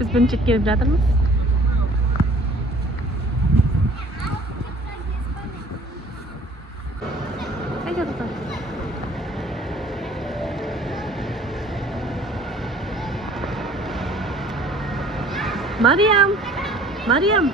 Biz birinchi kelib жатырмыз. Мариям.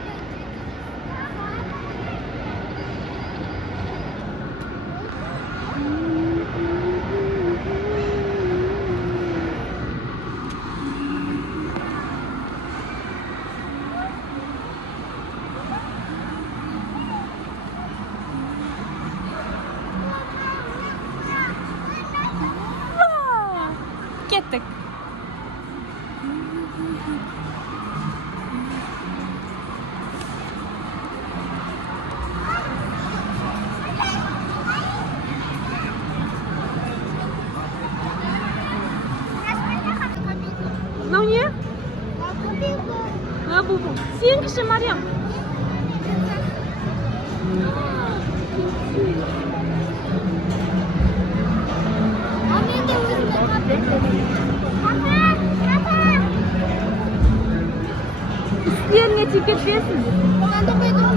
Кеттік. Мынау не? Лабубу. Сен кіші, Мариям. Üstlerine tiket versin. Ben de koydum.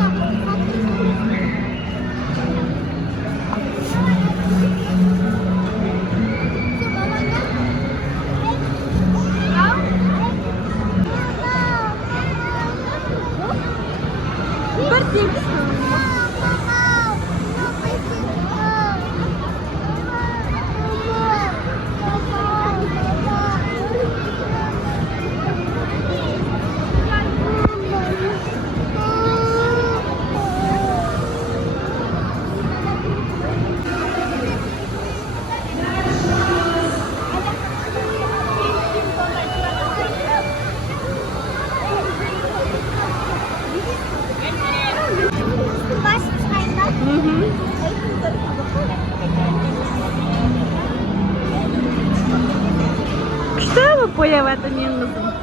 Что вы поля в этом минусом?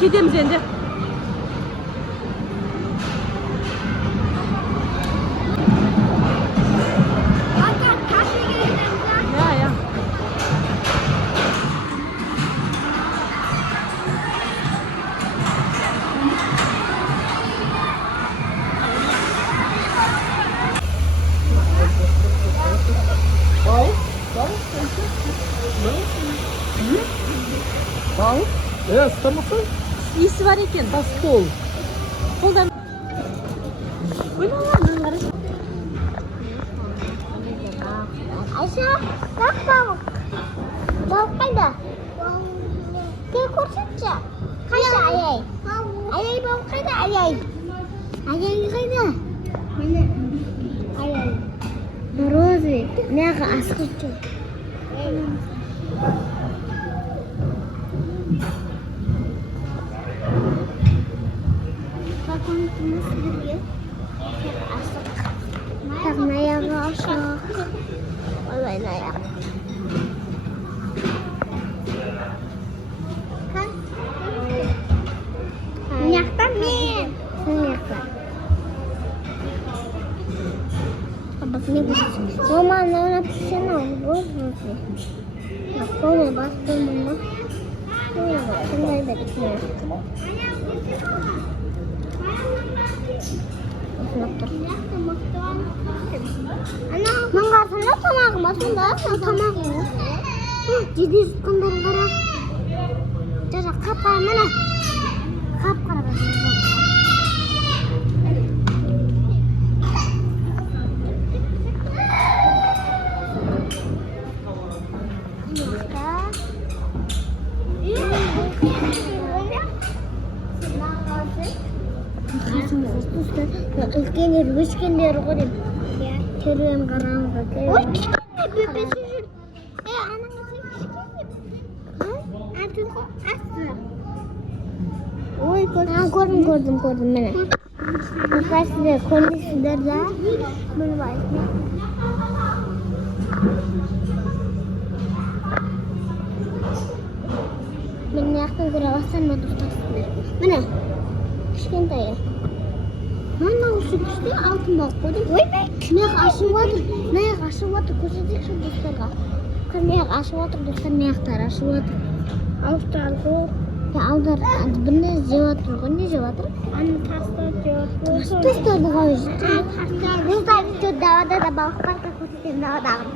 Gidelim sen de. ұстамаса Несі бар екен? тас қол. Қолдан. Ойналар, қараш. Айша, бak bak. Bak kayda. Gel korsatça. Kayda ayay. Ayay bak kayda ayay. Ayay kayda. Mana? Ayay. Rozi. Ne asıkçı. Bakın nasıl duruyor? Asık. Takmaya başla. Olay ne ya? Kan? Nyaktan nih. Nyaktan. Apa sih ini? Mama, nana piscina, bos sih. Aku mau basta mama. Tinggal dari sini. Mangga sana tamak masunda tamak. Jadi sebentar gara. Cara kapal mana? Kapal apa? Үлкен ер, өшкендер ғой дейм. Керуен қараңғы. Ой, кішкене бөпесі жүр. Анаңыз кішкене. Асты. Ой, көрдім, міне. Қасыда көрдіңіздер да. Біліп айтын. Мен яқтан көре бастан ба достасындар. Міне, кішкентайы. Мана осы күшті алтын балық қойдым. Ойбай! Мияқ ашып отыр. Көрсетейікші достарға. Мияқ ашып отыр, достар мияқтар ашып отыр. Ауыстар ғой. Алдар біріне жеп отыр ғой. Не жеп отыр? Аны тастар жеп отыр. Тастарды қойып жүр. Достар, давада да балық бар, көрсетейін давадағын.